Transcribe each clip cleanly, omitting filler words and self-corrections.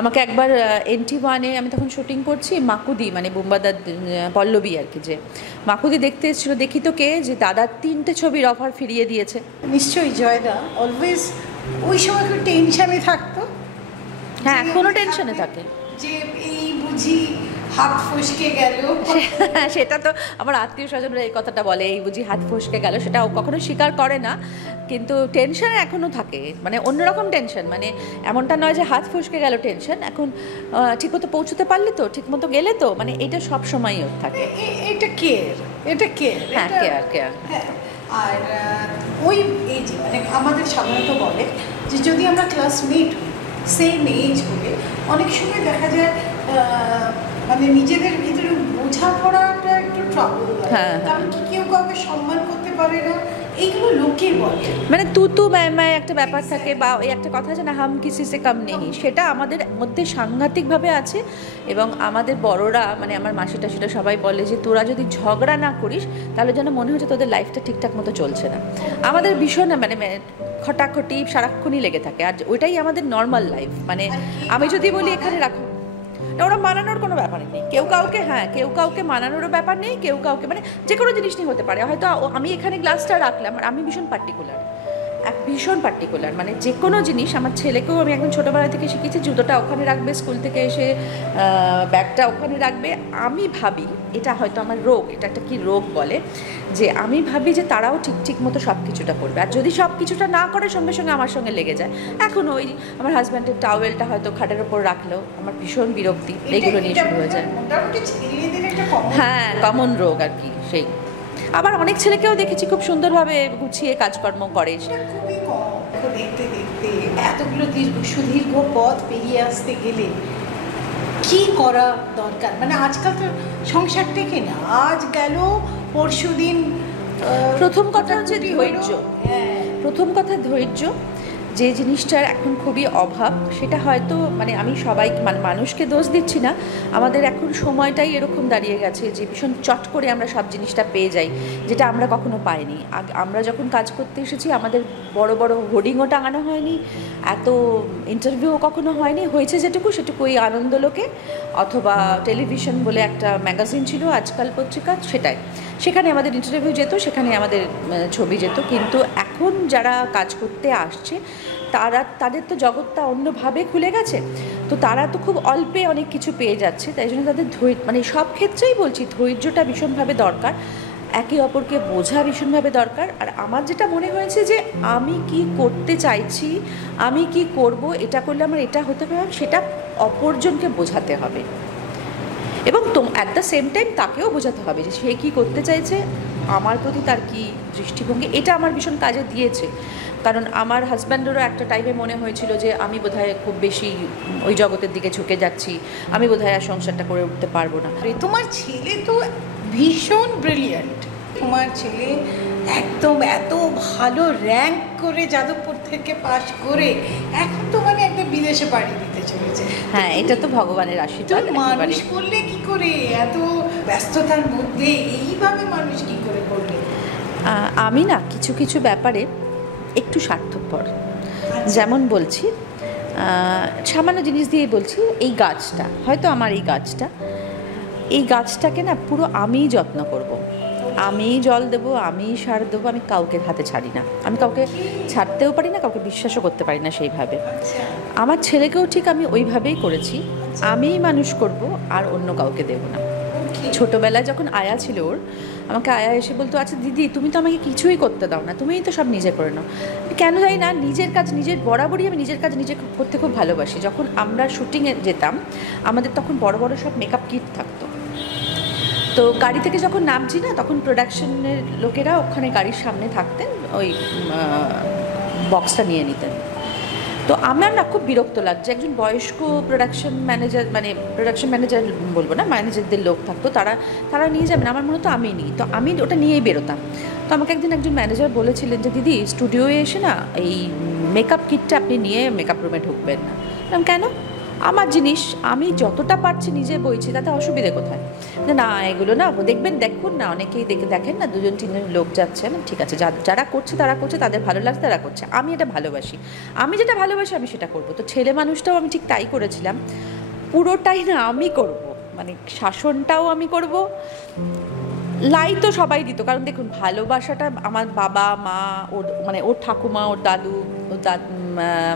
আমাকে একবার NT1-এ আমি তখন শুটিং করছি, মাকুদি মানে বুম্বাদার পল্লবী আর কি, যে মাকুদি দেখতে এসেছিলো, দেখি তো কে যে দাদার 3টে ছবির অফার ফিরিয়ে দিয়েছে। নিশ্চয়ই জয়দা অলওয়েজ ওই সময় একটু টেনশনে থাকতো। হ্যাঁ, এখনো টেনশনে থাকে যে এই বুঝি হাত ফসকে গেল। সেটা তো আমার আত্মীয় স্বজনরা এই কথাটা বলে, এই বুঝি হাত ফসকে গেল, সেটা কখনো স্বীকার করে না, কিন্তু টেনশন এখনও থাকে, মানে অন্যরকম টেনশন, মানে এমনটা নয় যে হাত ফসকে গেল টেনশন, এখন ঠিকমতো পৌঁছতে পারলে তো, ঠিকমতো গেলে তো, মানে এটা সব সময়ই ওর থাকে। এটা কেয়ার, এটা কেয়ার, হ্যাঁ কেয়ার কেয়ার। হ্যাঁ, আর ওই এজ মানে আমাদের সাধারণত বলে যে যদি আমরা ক্লাসমেট হই, সেম এজ হলে অনেক সময় দেখা যায় মানে নিজেদের ভিতরে বোঝাপড়াটা একটু ট্রাবল, কারণ কি কেউ কাউকে সম্মান করতে পারে না, এইগুলো লোকে বলে, মানে তু ম্যায় একটা ব্যাপার থাকে, বা ওই একটা কথা আছে না, হাম কিসি সে কম নেই, সেটা আমাদের মধ্যে সাংঘাতিকভাবে আছে। এবং আমাদের বড়রা মানে আমার মাসিটা সেটা সবাই বলে যে তোরা যদি ঝগড়া না করিস তাহলে যেন মনে হচ্ছে তোদের লাইফটা ঠিকঠাক মতো চলছে না। আমাদের ভীষণ মানে খটাখটি সারাক্ষণই লেগে থাকে, আর ওইটাই আমাদের নর্মাল লাইফ। মানে আমি যদি বলি এখানে রাখো, ওরা মানানোর কোনো ব্যাপার নেই, কেউ কাউকে, হ্যাঁ কেউ কাউকে মানানোরও ব্যাপার নেই, কেউ কাউকে মানে যে কোনো জিনিস নিয়ে হতে পারে। হয়তো আমি এখানে গ্লাসটা রাখলাম, আর আমি ভীষণ পার্টিকুলার, মানে যে কোনো জিনিস আমার ছেলেকেও আমি একদম ছোটোবেলা থেকে শিখেছি, জুতোটা ওখানে রাখবে, স্কুল থেকে এসে ব্যাগটা ওখানে রাখবে। আমি ভাবি এটা হয়তো আমার রোগ, এটা একটা কি রোগ বলে, যে আমি ভাবি যে তারাও ঠিক মতো সব কিছুটা করবে, আর যদি সব কিছুটা না করে সঙ্গে সঙ্গে আমার সঙ্গে লেগে যায়। এখন ওই আমার হাজব্যান্ডের টাওয়েলটা হয়তো খাটের ওপর রাখলেও আমার ভীষণ বিরক্তি, এইগুলো নিয়ে শুরু হয়ে যায়। হ্যাঁ, কমন রোগ আর কি সেই। আবার অনেক ছেলেকেও দেখেছি খুব সুন্দরভাবে গুছিয়ে কাজকর্ম করে। খুবই কম দেখতে দেখতে এতগুলো সুদীর্ঘ পথ পেরিয়ে আসতে গেলে কি করা দরকার, মানে আজকাল তো সংসার টেকে না, আজ গেল পরশুদিন। প্রথম কথা হচ্ছে ধৈর্য, প্রথম কথা ধৈর্য, যে জিনিসটার এখন খুবই অভাব, সেটা হয়তো মানে আমি সবাই মানে মানুষকে দোষ দিচ্ছি না, আমাদের এখন সময়টাই এরকম দাঁড়িয়ে গেছে যে ভীষণ চট করে আমরা সব জিনিসটা পেয়ে যাই, যেটা আমরা কখনো পাইনি। আমরা যখন কাজ করতে এসেছি আমাদের বড় বড় হোর্ডিংও টাঙানো হয়নি, এত ইন্টারভিউও কখনো হয়নি, হয়েছে যেটুকু সেটুকু ওই আনন্দলোকে অথবা টেলিভিশন বলে একটা ম্যাগাজিন ছিল, আজকাল পত্রিকা, সেখানে আমাদের ইন্টারভিউ যেত, সেখানে আমাদের ছবি যেত। কিন্তু এখন যারা কাজ করতে আসছে তাদের তো জগৎটা অন্যভাবে খুলে গেছে, তো তারা তো খুব অল্পে অনেক কিছু পেয়ে যাচ্ছে, তাই জন্য তাদের মানে সব ক্ষেত্রেই বলছি ধৈর্যটা ভীষণভাবে দরকার, একে অপরকে বোঝা ভীষণভাবে দরকার। আর আমার যেটা মনে হয়েছে যে আমি কি করতে চাইছি, আমি কি করব, এটা করলে আমার এটা হতে হবে, সেটা অপরজনকে বোঝাতে হবে, এবং অ্যাট দ্য সেম টাইম তাকেও বোঝাতে হবে যে সে কী করতে চাইছে, আমার প্রতি তার কী দৃষ্টিভঙ্গি। এটা আমার ভীষণ কাজে দিয়েছে, কারণ আমার হাজব্যান্ডেরও একটা টাইমে মনে হয়েছিল যে আমি বোধহয় খুব বেশি ওই জগতের দিকে ঝুঁকে যাচ্ছি, আমি বোধহয় আর সংসারটা করে উঠতে পারবো না। তোমার ছেলে তো ভীষণ ব্রিলিয়ান্ট, তোমার ছেলে একদম এত ভালো র্যাঙ্ক করে যাদবপুর থেকে পাশ করে এখন তো মানে একটা বিদেশে পাড়ি দিতে চলেছে। হ্যাঁ, এটা তো ভগবানের আশীর্বাদ। মানুষ করলে কি করে, এত ব্যস্ততার মধ্যে এইভাবে মানুষ কি করে করবে? আমি না কিছু কিছু ব্যাপারে একটু স্বার্থপর। যেমন বলছি, সামান্য জিনিস দিয়েই বলছি, এই গাছটা হয়তো আমার এই গাছটাকে না পুরো আমিই যত্ন করব, আমিই জল দেবো, আমিই সার দেবো, আমি কাউকে হাতে ছাড়ি না, আমি কাউকে ছাড়তেও পারি না, কাউকে বিশ্বাসও করতে পারি না সেইভাবে। আমার ছেলেকেও ঠিক আমি ওইভাবেই করেছি, আমিই মানুষ করব আর অন্য কাউকে দেবো না। ছোটোবেলায় যখন আয়া ছিল ওর, আমাকে আয়া এসে বলতো, আচ্ছা দিদি তুমি তো আমাকে কিছুই করতে দাও না, তুমিই তো সব নিজে করে নাও। কেন জানি না, নিজের কাজ বরাবরই আমি নিজের কাজ নিজে করতে খুব ভালোবাসি। যখন আমরা শুটিংয়ে যেতাম আমাদের তখন বড় বড় সব মেকআপ কিট থাকতো, তো গাড়ি থেকে যখন নামছি না তখন প্রোডাকশনের লোকেরা ওখানে গাড়ির সামনে থাকতেন, ওই বক্সটা নিয়ে নিতেন। তো আমার না খুব বিরক্ত লাগছে, একজন বয়স্ক প্রোডাকশন ম্যানেজার বলবো না, ম্যানেজারদের লোক থাকতো, তারা নিয়ে যাবেন, আমার মনে হতো আমি নিই, তো আমি ওটা নিয়েই বেরোতাম। তো আমাকে একদিন একজন ম্যানেজার বলেছিলেন যে দিদি স্টুডিওয়ে এসে না এই মেকআপ কিটটা আপনি নিয়ে মেকআপ রুমে ঢুকবেন না। কেন? আমার জিনিস আমি যতটা পারছি নিজে বইছি, তাতে অসুবিধে কোথায়? না এগুলো না দেখুন না, অনেকেই দেখেন না, 2-3 লোক যাচ্ছে না, ঠিক আছে, যারা করছে তারা করছে, তাদের ভালো লাগছে তারা করছে, আমি এটা ভালোবাসি, আমি যেটা ভালোবাসি আমি সেটা করব। তো ছেলে মানুষটাও আমি ঠিক তাই করেছিলাম, পুরোটাই না আমি করব, মানে শাসনটাও আমি করব। লাই তো সবাই দিত, কারণ দেখুন ভালোবাসাটা আমার বাবা মা, ওর ঠাকুমা, ওর দাদু,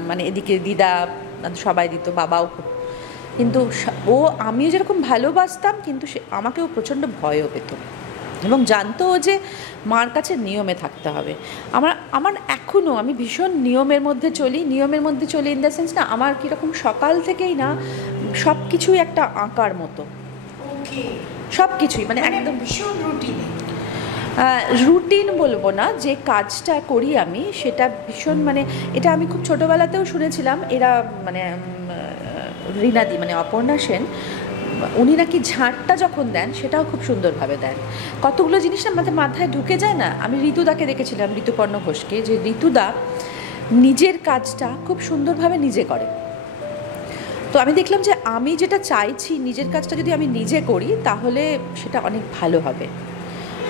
মানে এদিকে দিদা সবাই দিত, বাবাও খুব। কিন্তু আমিও যেরকম ভালোবাসতাম, কিন্তু আমাকেও প্রচণ্ড ভয়ও পেত এবং জানতো যে মার কাছে নিয়মে থাকতে হবে। আমার এখনও আমি ভীষণ নিয়মের মধ্যে চলি ইন দ্য সেন্স না, আমার কীরকম সকাল থেকেই না সব কিছুই একটা আঁকার মতো, সব কিছুই মানে একদম ভীষণ রুটিন বলবো না, যে কাজটা করি আমি সেটা ভীষণ, মানে এটা আমি খুব ছোটোবেলাতেও শুনেছিলাম, এরা মানে রীনাদি মানে অপর্ণা সেন, উনি নাকি ঝাঁটটা যখন দেন সেটাও খুব সুন্দরভাবে দেন। কতগুলো জিনিস আমাদের মাথায় ঢুকে যায় না। আমি ঋতুদাকে দেখেছিলাম, ঋতুপর্ণ ঘোষকে, যে ঋতুদা নিজের কাজটা খুব সুন্দরভাবে নিজে করে। তো আমি দেখলাম যে আমি যেটা চাইছি, নিজের কাজটা যদি আমি নিজে করি তাহলে সেটা অনেক ভালো হবে,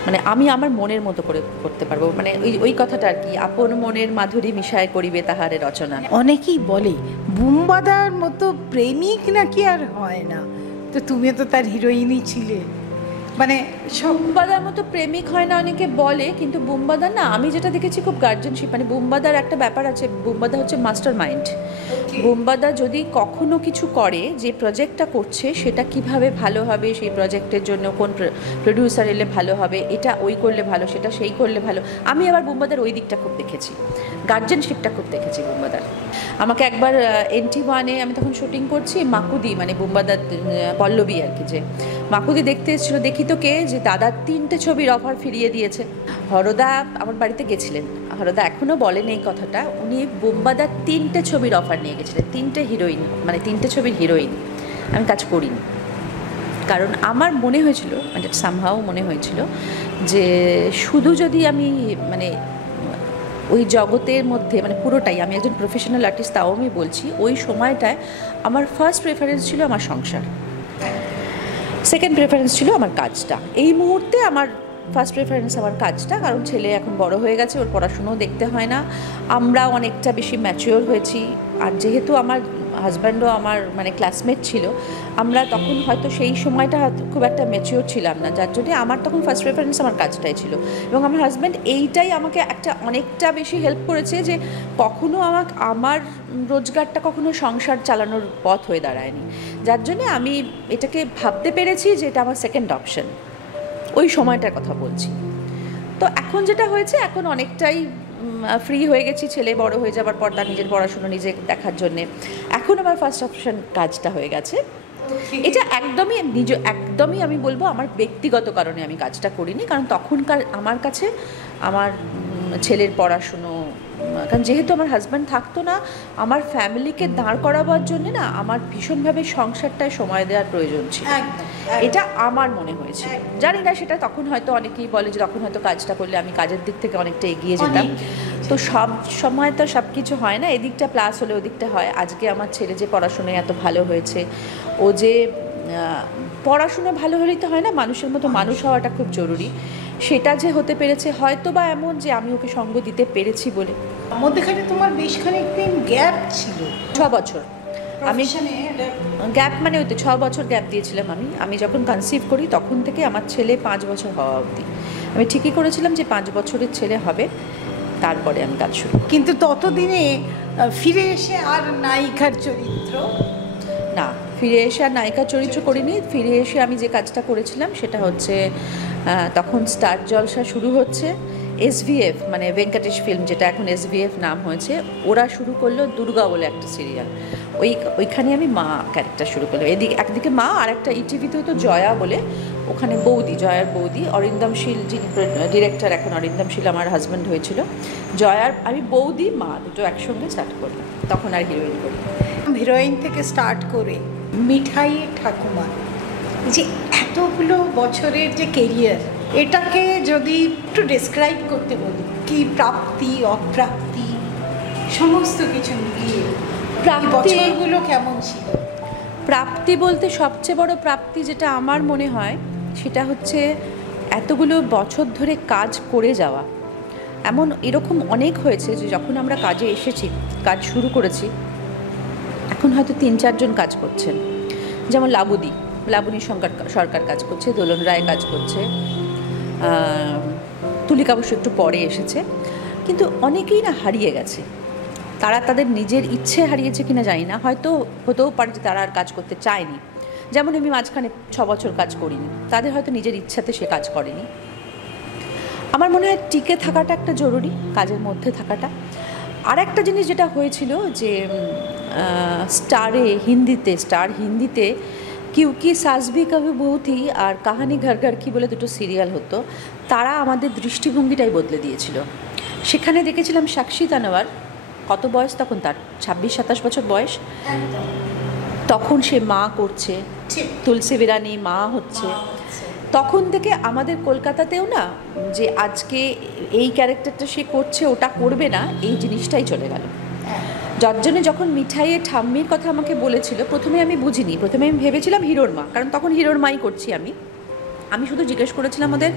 মানে আমি আমার মনের মতো করে করতে পারবো, মানে ওই কথাটা আর কি, আপন মনের মাধুরী মিশায় করিবে তাহারে রচনা। অনেকেই বলে বুম্বাদার মতো প্রেমিক নাকি আর হয় না, তো তুমিও তো তার হিরোইনই ছিলে, মানে বুম্বাদার মতো প্রেমিক হয় না অনেকে বলে, কিন্তু বুম্বাদার না, আমি যেটা দেখেছি খুব গার্জেনশিপ, মানে বুম্বাদার একটা ব্যাপার আছে, বুম্বাদা হচ্ছে মাস্টার মাইন্ড। বুম্বাদা যদি কখনো কিছু করে, যে প্রজেক্টটা করছে সেটা কিভাবে ভালো হবে, সেই প্রজেক্টের জন্য কোন প্রডিউসার এলে ভালো হবে, এটা ওই করলে ভালো, সেটা সেই করলে ভালো, আমি আবার বুম্বাদার ওই দিকটা খুব দেখেছি, গার্জেনশিপটা খুব দেখেছি বুম্বাদার। আমাকে একবার NT1-এ আমি তখন শুটিং করছি, মাকুদি মানে বুম্বাদার পল্লবী আর কি, যে মাকুদি দেখতে এসেছিল, দেখি তো কে, যে দাদার 3টে ছবির অফার ফিরিয়ে দিয়েছে। হরদা আমার বাড়িতে গেছিলেন, হরদা এখনও বলেন এই কথাটা, উনি বুম্বাদার 3টে ছবির অফার নিয়ে গেছিলেন, 3টে হিরোইন, মানে 3টে ছবির হিরোইন। আমি কাজ করিনি, কারণ আমার মনে হয়েছিল, মানে সামহাও মনে হয়েছিল যে শুধু যদি আমি মানে ওই জগতের মধ্যে মানে পুরোটাই, আমি একজন প্রফেশনাল আর্টিস্ট তাও আমি বলছি, ওই সময়টায় আমার ফার্স্ট প্রেফারেন্স ছিল আমার সংসার, সেকেন্ড প্রেফারেন্স ছিল আমার কাজটা। এই মুহূর্তে আমার ফার্স্ট প্রেফারেন্স আমার কাজটা, কারণ ছেলে এখন বড় হয়ে গেছে, ওর পড়াশুনোও দেখতে হয় না, আমরা অনেকটা বেশি ম্যাচিওর হয়েছি, আর যেহেতু আমার হাজব্যান্ডও আমার মানে ক্লাসমেট ছিল, আমরা তখন হয়তো সেই সময়টা খুব একটা ম্যাচিওর ছিলাম না, যার জন্যে আমার তখন ফার্স্ট প্রেফারেন্স আমার কাজটাই ছিল। এবং আমার হাজব্যান্ড এইটাই আমাকে অনেকটা বেশি হেল্প করেছে, যে কখনো আমার রোজগারটা কখনো সংসার চালানোর পথ হয়ে দাঁড়ায়নি, যার জন্যে আমি এটাকে ভাবতে পেরেছি যে এটা আমার সেকেন্ড অপশন, ওই সময়টার কথা বলছি। তো এখন যেটা হয়েছে, এখন অনেকটাই ফ্রি হয়ে গেছি, ছেলে বড় হয়ে যাবার পর তার নিজের পড়াশুনো নিজে দেখার জন্যে এখন আমার ফার্স্ট অপশন কাজটা হয়ে গেছে। এটা একদমই আমি বলবো আমার ব্যক্তিগত কারণে আমি কাজটা করিনি, কারণ তখনকার আমার কাছে আমার ছেলের পড়াশুনো, কারণ যেহেতু আমার হাজব্যান্ড থাকতো না, আমার ফ্যামিলিকে দাঁড় করাবার জন্যে না আমার ভীষণভাবে সংসারটায় সময় দেওয়ার প্রয়োজন ছিল, এটা আমার মনে হয়েছে। জানি না সেটা তখন হয়তো অনেকেই বলে যে তখন হয়তো কাজটা করলে আমি কাজের দিক থেকে অনেকটা এগিয়ে যেতাম, তো সব সময় তো সব কিছু হয় না, এদিকটা প্লাস হলে ওদিকটা হয়। আজকে আমার ছেলে যে পড়াশোনায় এত ভালো হয়েছে, ও যে পড়াশুনো ভালো হলেই তো হয় না, মানুষের মতো মানুষ হওয়াটা খুব জরুরি, সেটা যে হতে পেরেছে হয়তো বা এমন যে আমি ওকে সঙ্গ দিতে পেরেছি বলে। মধ্যখানে তোমার বেশ খানিকদিন গ্যাপ ছিল, 6 বছর আমি গ্যাপ, মানে ওই তো 6 বছর গ্যাপ দিয়েছিলাম আমি যখন কনসিভ করি তখন থেকে আমার ছেলে 5 বছর হওয়া অবধি আমি ঠিকই করেছিলাম যে 5 বছরের ছেলে হবে, তারপরে আমি কাজ শুরু। কিন্তু ততদিনে ফিরে এসে আর নায়িকার চরিত্র না, ফিরে এসে আর নায়িকার চরিত্র করিনি। ফিরে এসে আমি যে কাজটা করেছিলাম সেটা হচ্ছে, তখন স্টার জলসা শুরু হচ্ছে, SVF মানে ভেঙ্কটেশ ফিল্ম, যেটা এখন SVF নাম হয়েছে, ওরা শুরু করলো দুর্গা বলে একটা সিরিয়াল, ওইখানে আমি মা ক্যারেক্টার শুরু করলাম। একদিকে মা, আর একটা ইটিভিতে হতো জয়া বলে, ওখানে বৌদি, জয়ার বৌদি, অরিন্দম শীল যিনি ডিরেক্টর, এখন অরিন্দম শীল আমার হাজব্যান্ড হয়েছিল, জয়ার আমি বৌদি মা দুটো একসঙ্গে স্টার্ট করলাম, তখন আর হিরোইন করি। হিরোইন থেকে স্টার্ট করে মিঠাই ঠাকুমা, যে এতগুলো বছরের যে কেরিয়ার, এটাকে যদি একটু ডেসক্রাইব করতে বলি, কি প্রাপ্তি অপ্রাপ্তি সমস্ত কিছু মিলিয়ে বছরগুলো কেমন ছিল? প্রাপ্তি বলতে সবচেয়ে বড় প্রাপ্তি যেটা আমার মনে হয় সেটা হচ্ছে এতগুলো বছর ধরে কাজ করে যাওয়া। এরকম অনেক হয়েছে যে যখন আমরা কাজে এসেছি, কাজ শুরু করেছি, এখন হয়তো 3-4 জন কাজ করছেন। যেমন লাবণী সরকার কাজ করছে, দোলন রায় কাজ করছে, তুলিকা অবশ্য একটু পরে এসেছে, কিন্তু অনেকেই না হারিয়ে গেছে। তারা তাদের নিজের ইচ্ছে হারিয়েছে কিনা জানি না, হয়তো হতেও পারে যে তারা আর কাজ করতে চায়নি। যেমন আমি মাঝখানে 6 বছর কাজ করিনি, তাদের হয়তো নিজের ইচ্ছাতে সে কাজ করেনি। আমার মনে হয় টিকে থাকাটা একটা জরুরি, কাজের মধ্যে থাকাটা। আর একটা জিনিস যেটা হয়েছিল যে স্টার হিন্দিতে কিউকি সাসবি কবি বহুথি আর কাহানি ঘর ঘর কি বলে 2টো সিরিয়াল হতো, তারা আমাদের দৃষ্টিভঙ্গিটাই বদলে দিয়েছিল। সেখানে দেখেছিলাম সাক্ষী তানওয়ার, কত বয়স তখন তার, 26-27 বছর বয়স, তখন সে মা করছে, তুলসী বিরানি মা হচ্ছে। তখন থেকে আমাদের কলকাতাতেও না যে আজকে এই ক্যারেক্টারটা সে করছে, ওটা করবে না, এই জিনিসটাই চলে গেল। যার জন্য যখন মিঠাইয়ের ঠাম্মির কথা আমাকে বলেছিল, প্রথমে আমি বুঝিনি, প্রথমে আমি ভেবেছিলাম হিরোর মা, কারণ তখন হিরোর মাই করছি আমি শুধু জিজ্ঞেস করেছিলাম ওদের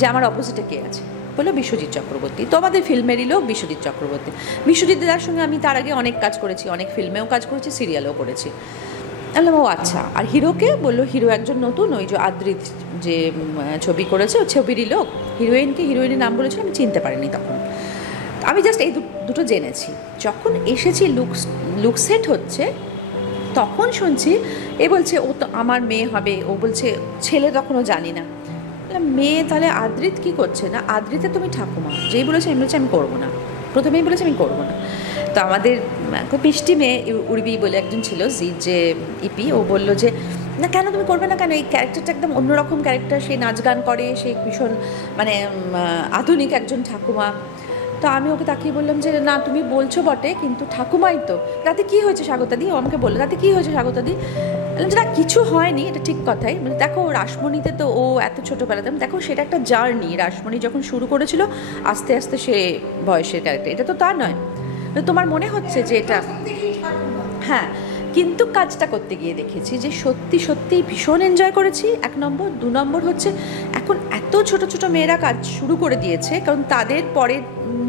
যে আমার অপোজিটে কে আছে, বললো বিশ্বজিৎ চক্রবর্তী। তো আমাদের ফিল্মেরই লোক বিশ্বজিৎ চক্রবর্তী। বিশ্বজিৎ দাদার সঙ্গে আমি তার আগে অনেক কাজ করেছি, অনেক ফিল্মেও কাজ করেছি, সিরিয়ালও করেছি। বললাম ও আচ্ছা। আর হিরোকে বললো হিরো একজন নতুন, ওই যে আদ্রিত যে ছবি করেছে ও ছবিরই লোক। হিরোইনের নাম বলেছিল, আমি চিনতে পারিনি তখন। আমি জাস্ট এই দুটো জেনেছি। যখন এসেছি লুক সেট হচ্ছে, তখন শুনছি এ বলছে ও তো আমার মেয়ে হবে, ও বলছে ছেলে, তখনও জানি না। মেয়ে তাহলে আদ্রিত কি করছে? না, আদ্রিতে তুমি ঠাকুমা। যেই বলেছে আমি বলেছি আমি করবো না, প্রথমেই বলেছে আমি করবো না। তো আমাদের বৃষ্টি মেয়ে উর্বি বলে একজন ছিল যে ইপি, ও বললো যে না কেন তুমি করবে না কেন, এই ক্যারেক্টারটা একদম অন্যরকম ক্যারেক্টার, সে নাচ গান করে, সে ভীষণ মানে আধুনিক একজন ঠাকুমা। তো আমি ওকে তাকিয়ে বললাম যে না তুমি বলছো বটে, কিন্তু ঠাকুমাই তো। রাতে কী হয়েছে স্বাগতাদি? ও আমাকে বললো রাতে কী হয়েছে স্বাগতাদি? বললাম যে না কিছু হয়নি, এটা ঠিক কথাই। মানে দেখো রাসমণিতে তো ও এত ছোটোবেলাতে, দেখো সেটা একটা জার্নি। রাসমণি যখন শুরু করেছিল আস্তে আস্তে সে বয়সের ক্যারেক্টার, এটা তো তা নয়। তোমার মনে হচ্ছে যে এটা, হ্যাঁ, কিন্তু কাজটা করতে গিয়ে দেখেছি যে সত্যি ভীষণ এনজয় করেছি, 1 নম্বর। 2 নম্বর হচ্ছে এখন এত ছোট ছোট মেয়েরা কাজ শুরু করে দিয়েছে, কারণ তাদের পরে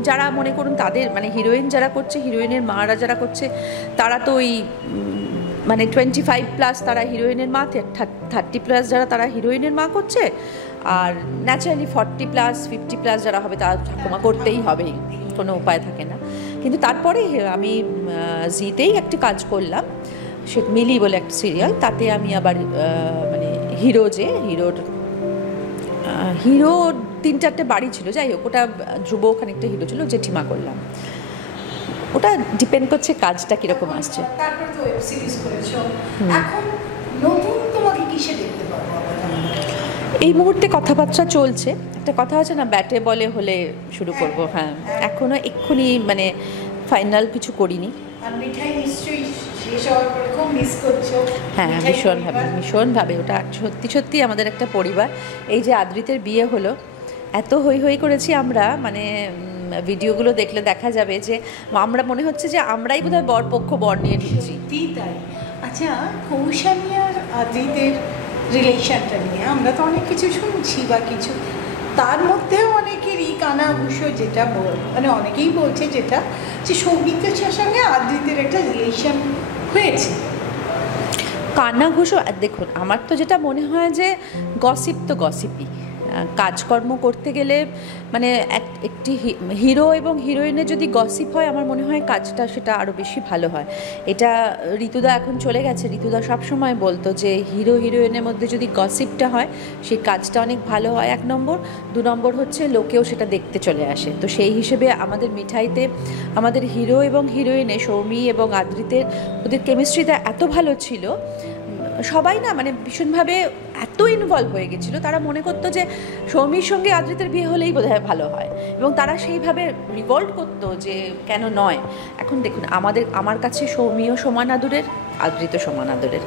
যারা মনে করুন তাদের মানে হিরোইন যারা করছে, হিরোইনের মারা যারা করছে, তারা তো ওই মানে 25+ তারা হিরোইনের মা, 30+ যারা তারা হিরোইনের মা করছে, আর ন্যাচারালি 40+, 50+ যারা হবে তারা ঠাকুমা করতেই হবে, কোনো উপায় থাকে না। কিন্তু তারপরে আমি জিতেই একটি কাজ করলাম, সে মিলি বলে একটা সিরিয়াল, তাতে আমি আবার মানে হিরোর 3-4টে বাড়ি ছিল, যাই হোক, ওটা ধ্রুব খানিকটা হিরো ছিল, জেঠিমা করলাম। ওটা ডিপেন্ড করছে কাজটা কিরকম আসছে। তারপর তো ওয়েব সিরিজ করেছো, এখন নতুন তোমাকে কিসে দেখতে পাবো? এই মুহূর্তে কথাবার্তা চলছে, একটা কথা আছে না, ব্যাটে বলে হলে শুরু করব। হ্যাঁ, এখনো এক্ষুনি মানে ফাইনাল কিছু করিনি। আর মিঠাই নিশ্চয়ই শেষ হওয়ার পরে খুব মিস করছো? হ্যাঁ, ভীষণভাবে। ওটা সত্যি আমাদের একটা পরিবার। এই যে আদ্রিতের বিয়ে হলো, এত হই করেছি আমরা, মানে ভিডিওগুলো দেখলে দেখা যাবে যে আমরা মনে হচ্ছে যে আমরাই বোধহয় বর নিয়ে ঢুকছি। তাই। আচ্ছা, কৌশানী আর আদ্রিতের রিলেশনটা নিয়ে আমরা তো অনেক কিছু শুনছি বা কিছু, তার মধ্যেও অনেকেরই কানাঘুষো, যেটা মানে অনেকেই বলছে যেটা যে সৌমিত্রের সঙ্গে আদ্রিতের একটা রিলেশন হয়েছে। কানাঘুষো, দেখুন আমার তো যেটা মনে হয় যে গসিপ তো গসিপই। কাজকর্ম করতে গেলে মানে একটি হিরো এবং হিরোইনের যদি গসিপ হয়, আমার মনে হয় কাজটা সেটা আরও বেশি ভালো হয়। এটা ঋতুদা এখন চলে গেছে, ঋতুদা সবসময় বলতো যে হিরো হিরোইনের মধ্যে যদি গসিপটা হয় সেই কাজটা অনেক ভালো হয়, 1 নম্বর। 2 নম্বর হচ্ছে লোকেও সেটা দেখতে চলে আসে। তো সেই হিসেবে আমাদের মিঠাইতে আমাদের হিরো এবং হিরোইনে সৌমি এবং আদ্রিতের ওদের কেমিস্ট্রিটা এত ভালো ছিল, সবাই না মানে ভীষণভাবে এত ইনভলভ হয়ে গেছিলো, তারা মনে করতো যে সৌমির সঙ্গে আদ্রিতের বিয়ে হলেই বোধহয় ভালো হয়, এবং তারা সেইভাবে রিভল্ট করতো যে কেন নয়। এখন দেখুন আমার কাছে সৌমিও সমান আদুরের, আদৃত সমান আদরের।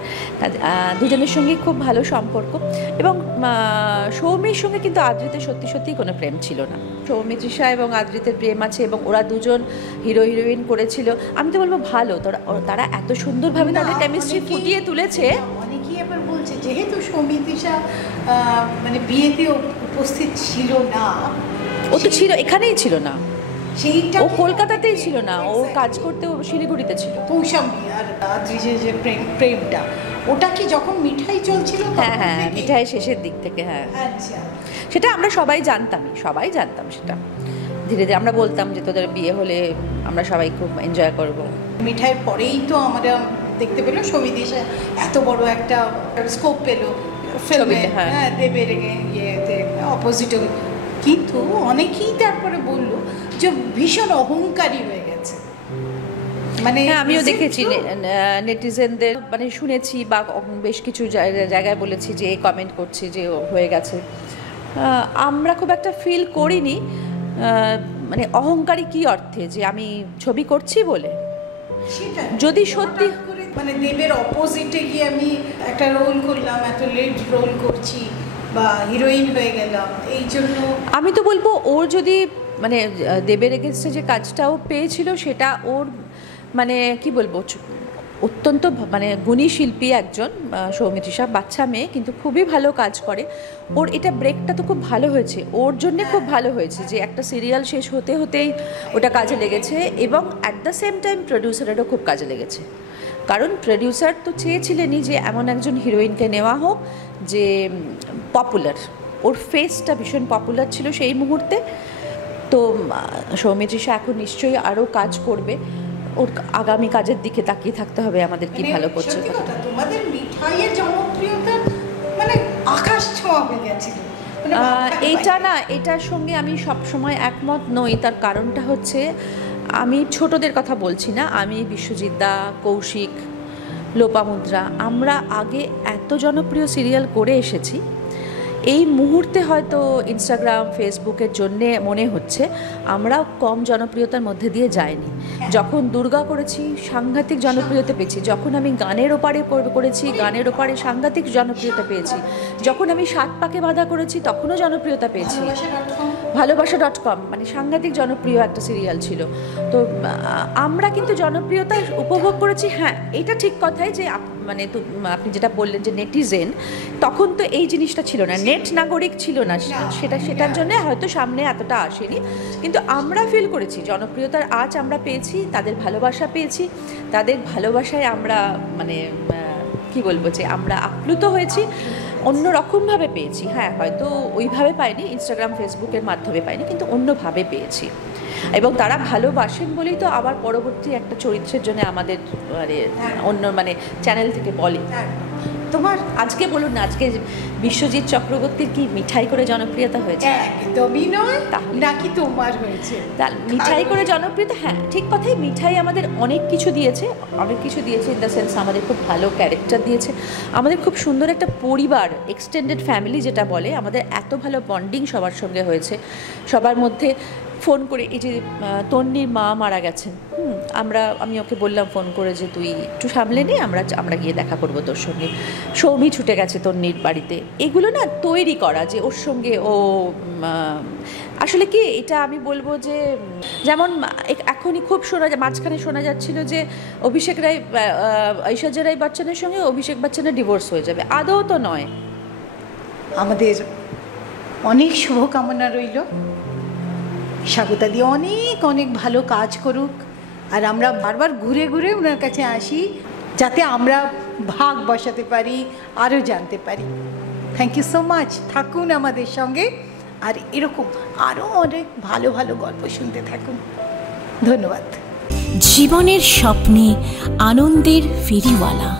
দুজনের সঙ্গেই খুব ভালো সম্পর্ক, এবং সৌমির সঙ্গে কিন্তু আদৃতের সত্যি সত্যিই কোনো প্রেম ছিল না। সৌমি তৃষা এবং আদৃতের প্রেম আছে, এবং ওরা দুজন হিরো হিরোইন করেছিল। আমি তো বলবো ভালো, তারা এত সুন্দরভাবে তাদের কেমিস্ট্রি ফুটিয়ে তুলেছে। অনেকেই আবার বলছে যেহেতু সৌমি তৃষা মানে বিয়েতে উপস্থিত ছিল না, ও তো ছিল, এখানেই ছিল না, সেইটা ও কলকাতাতেই ছিল না, ও কাজ করতে ও শিলিগুড়িতে ছিল। কৌশাম্বী আর আদ্রিজের যে প্রেমটা, ওটা কি যখন মিঠাই চলছিল? হ্যাঁ হ্যাঁ, মিঠাই শেষের দিক থেকে। হ্যাঁ, আচ্ছা, সেটা আমরা সবাই জানতাম সেটা। ধীরে ধীরে আমরা বলতাম যে তোদের বিয়ে হলে আমরা সবাই খুব এনজয় করব। মিঠাইয়ের পরেই তো আমরা দেখতে পেলো সৌমি তৃষা এত বড় একটা স্কোপ পেলো ফিল্মে, হ্যাঁ, দেবের ইয়েতে অপোজিটে। কিন্তু অনেকেই তারপরে বললো যে ভীষণ অহংকারী হয়ে গেছে। মানে আমিও দেখেছি নেটিজেনদের, মানে শুনেছি বা বেশ কিছু জায়গায় বলেছি যে কমেন্ট করছি যে হয়ে গেছে। আমরা খুব একটা ফিল করিনি। মানে অহংকারী কি অর্থে, যে আমি ছবি করছি বলে? যদি সত্যি মানে দেবের অপোজিটে গিয়ে আমি একটা রোল করলাম, এত লিড রোল করছি বা হিরোইন হয়ে গেলাম, এই জন্য আমি তো বলবো ওর যদি মানে দেবের এগেন্সটে যে কাজটাও পেয়েছিল সেটা ওর মানে কি বলবো, অত্যন্ত মানে গুণী শিল্পী একজন সৌমি তৃষা, বাচ্চা মেয়ে কিন্তু খুবই ভালো কাজ করে। ওর এটা ব্রেকটা তো খুব ভালো হয়েছে, ওর জন্যে খুব ভালো হয়েছে যে একটা সিরিয়াল শেষ হতে হতেই ওটা কাজে লেগেছে, এবং অ্যাট দ্য সেম টাইম প্রডিউসারেরও খুব কাজে লেগেছে। কারণ প্রডিউসার তো চেয়েছিলেনই যে এমন একজন হিরোইনকে নেওয়া হোক যে পপুলার, ওর ফেসটা ভীষণ পপুলার ছিল সেই মুহূর্তে। তো সৌমি তৃষা এখন নিশ্চয়ই আরও কাজ করবে, ওর আগামী কাজের দিকে তাকিয়ে থাকতে হবে আমাদের কি ভালো করছে। তোমাদের মিঠাইয়ের জনপ্রিয়তা মানে আকাশ ছোঁয়া হয়ে গেছিল। এটার সঙ্গে আমি সব সময় একমত নই। তার কারণটা হচ্ছে, আমি ছোটদের কথা বলছি না, আমি বিশ্বজিৎ দা, কৌশিক, লোপামুদ্রা, আমরা আগে এত জনপ্রিয় সিরিয়াল করে এসেছি। এই মুহূর্তে হয়তো ইনস্টাগ্রাম ফেসবুকের জন্যে মনে হচ্ছে আমরা কম জনপ্রিয়তার মধ্যে দিয়ে যাইনি। যখন দুর্গা করেছি সাংঘাতিক জনপ্রিয়তা পেয়েছি, যখন আমি গানের ওপারে করেছি গানের ওপারে সাংঘাতিক জনপ্রিয়তা পেয়েছি, যখন আমি 7 পাকে বাঁধা করেছি তখনও জনপ্রিয়তা পেয়েছি। ভালোবাসা.com মানে সাংঘাতিক জনপ্রিয় একটা সিরিয়াল ছিল। তো আমরা কিন্তু জনপ্রিয়তা উপভোগ করেছি। হ্যাঁ, এটা ঠিক কথাই যে মানে আপনি যেটা বললেন যে নেটিজেন, তখন তো এই জিনিসটা ছিল না, নেট নাগরিক ছিল না, সেটার জন্য হয়তো সামনে এতটা আসেনি। কিন্তু আমরা ফিল করেছি জনপ্রিয়তার আজ আমরা পেয়েছি, তাদের ভালোবাসা পেয়েছি, তাদের ভালোবাসায় আমরা মানে কি বলবো যে আমরা আপ্লুত হয়েছি, অন্যরকমভাবে পেয়েছি। হ্যাঁ, হয়তো ওইভাবে পাইনি, ইনস্টাগ্রাম ফেসবুকের মাধ্যমে পাইনি, কিন্তু অন্যভাবে পেয়েছি। এবং তারা ভালোবাসেন বলেই তো আবার পরবর্তী একটা চরিত্রের জন্য আমাদের মানে অন্য মানে চ্যানেল থেকে বলে। তোমার আজকে বলুন না, আজকে বিশ্বজিৎ চক্রবর্তীর কি মিঠাই করে জনপ্রিয়তা হয়েছে? একদমই নয়, নাকি তোমার হয়েছে মিঠাই করে জনপ্রিয়তা? হ্যাঁ, ঠিক কথাই। মিঠাই আমাদের অনেক কিছু দিয়েছে ইন দ্য সেন্স আমাদের খুব ভালো ক্যারেক্টার দিয়েছে, আমাদের খুব সুন্দর একটা পরিবার, এক্সটেন্ডেড ফ্যামিলি যেটা বলে, আমাদের এত ভালো বন্ডিং সবার সঙ্গে হয়েছে। সবার মধ্যে ফোন করে, এই যে তন্নির মা মারা গেছেন, আমি ওকে বললাম ফোন করে যে তুই একটু সামলে নে, আমরা গিয়ে দেখা করবো তোর সঙ্গে। সৌমি ছুটে গেছে তন্নির বাড়িতে। এগুলো না তৈরি করা, যে ওর সঙ্গে ও আসলে কি, এটা আমি বলবো যে যেমন এখনই খুব মাঝখানে শোনা যাচ্ছিল যে অভিষেক রায়, ঐশ্বর্যা রায় বচ্চনের সঙ্গে অভিষেক বচ্চনের ডিভোর্স হয়ে যাবে। আদৌ তো নয়। আমাদের অনেক শুভকামনা রইল, স্বাগতা দিয়ে অনেক অনেক ভালো কাজ করুক, আর আমরা বারবার ঘুরে ঘুরে ওনার কাছে আসি যাতে আমরা ভাগ বসাতে পারি, আরও জানতে পারি। থ্যাংক ইউ সো মাচ, থাকুন আমাদের সঙ্গে, আর এরকম আরও অনেক ভালো ভালো গল্প শুনতে থাকুন। ধন্যবাদ। জীবনের স্বপ্নে আনন্দের ফেরিওয়ালা।